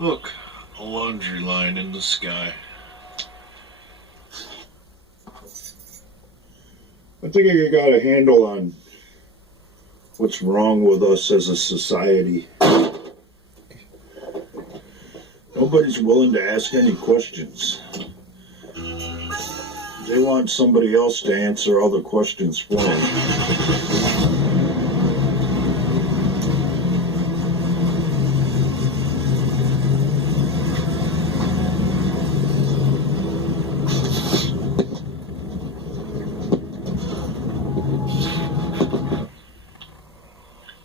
Look, a laundry line in the sky. I think I got a handle on what's wrong with us as a society. Nobody's willing to ask any questions. They want somebody else to answer all the questions for them.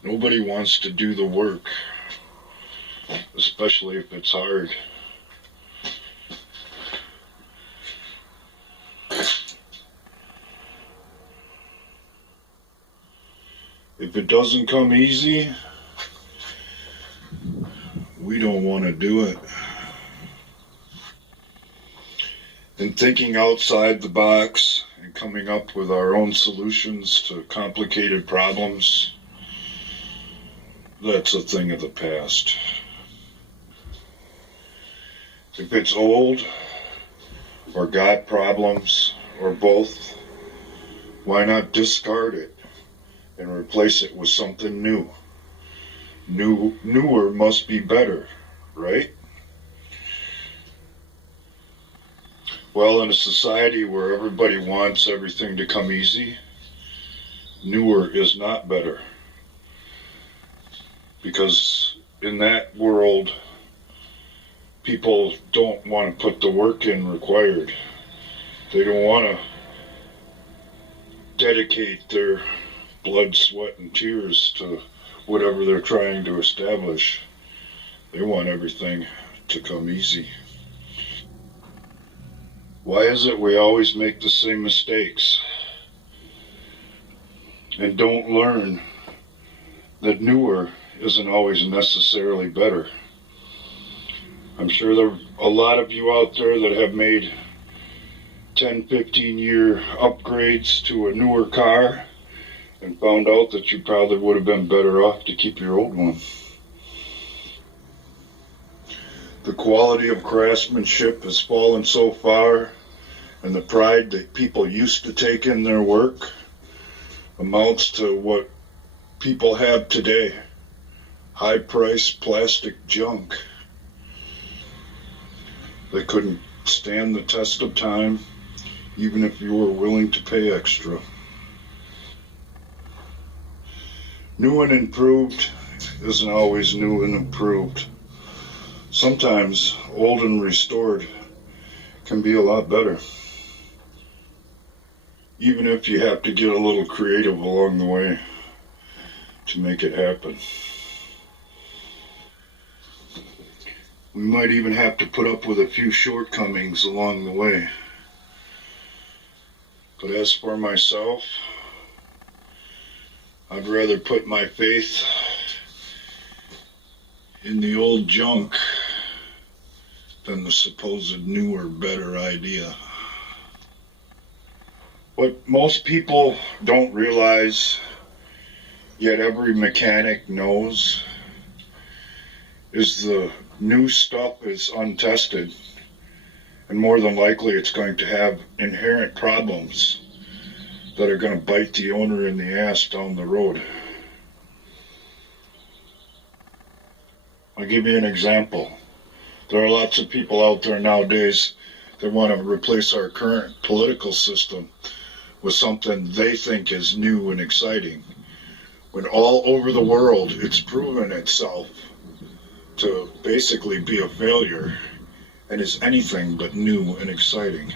Nobody wants to do the work, especially if it's hard. If it doesn't come easy, we don't want to do it. And thinking outside the box and coming up with our own solutions to complicated problems, that's a thing of the past. If it's old, or got problems, or both, why not discard it and replace it with something new? Newer must be better, right? Well, in a society where everybody wants everything to come easy, newer is not better. Because in that world, people don't want to put the work in required. They don't want to dedicate their blood, sweat, and tears to whatever they're trying to establish. They want everything to come easy. Why is it we always make the same mistakes and don't learn that newer isn't always necessarily better? I'm sure there are a lot of you out there that have made 10, 15-year upgrades to a newer car and found out that you probably would have been better off to keep your old one. The quality of craftsmanship has fallen so far, and the pride that people used to take in their work amounts to what people have today: high-priced plastic junk that couldn't stand the test of time, even if you were willing to pay extra. New and improved isn't always new and improved. Sometimes old and restored can be a lot better, even if you have to get a little creative along the way to make it happen. We might even have to put up with a few shortcomings along the way. But as for myself, I'd rather put my faith in the old junk than the supposed newer, better idea. What most people don't realize, yet every mechanic knows, is the new stuff is untested, and more than likely it's going to have inherent problems that are going to bite the owner in the ass down the road. I'll give you an example. There are lots of people out there nowadays that want to replace our current political system with something they think is new and exciting, when all over the world it's proven itself to basically be a failure and is anything but new and exciting.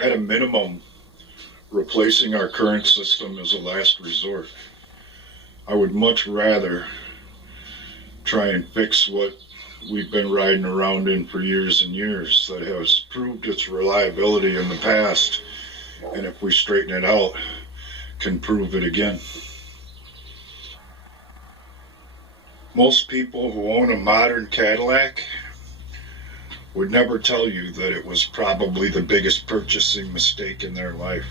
At a minimum, replacing our current system is a last resort. I would much rather try and fix what we've been riding around in for years and years that has proved its reliability in the past, and if we straighten it out, can prove it again. Most people who own a modern Cadillac would never tell you that it was probably the biggest purchasing mistake in their life.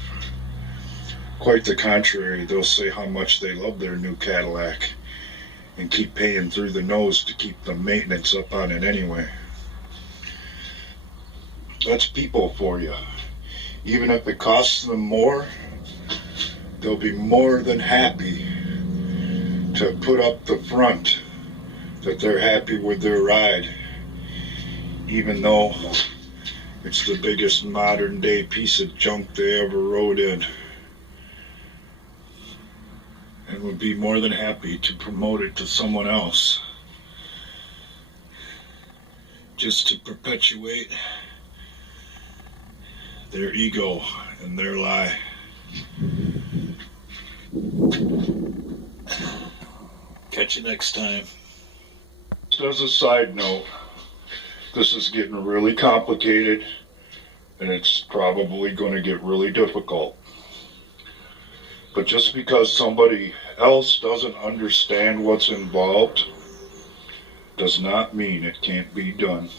Quite the contrary, they'll say how much they love their new Cadillac and keep paying through the nose to keep the maintenance up on it anyway. That's people for you. Even if it costs them more, they'll be more than happy to put up the front that they're happy with their ride, even though it's the biggest modern day piece of junk they ever rode in, and would be more than happy to promote it to someone else just to perpetuate their ego and their lie. Catch you next time. Just as a side note, this is getting really complicated, and it's probably going to get really difficult. But just because somebody else doesn't understand what's involved does not mean it can't be done.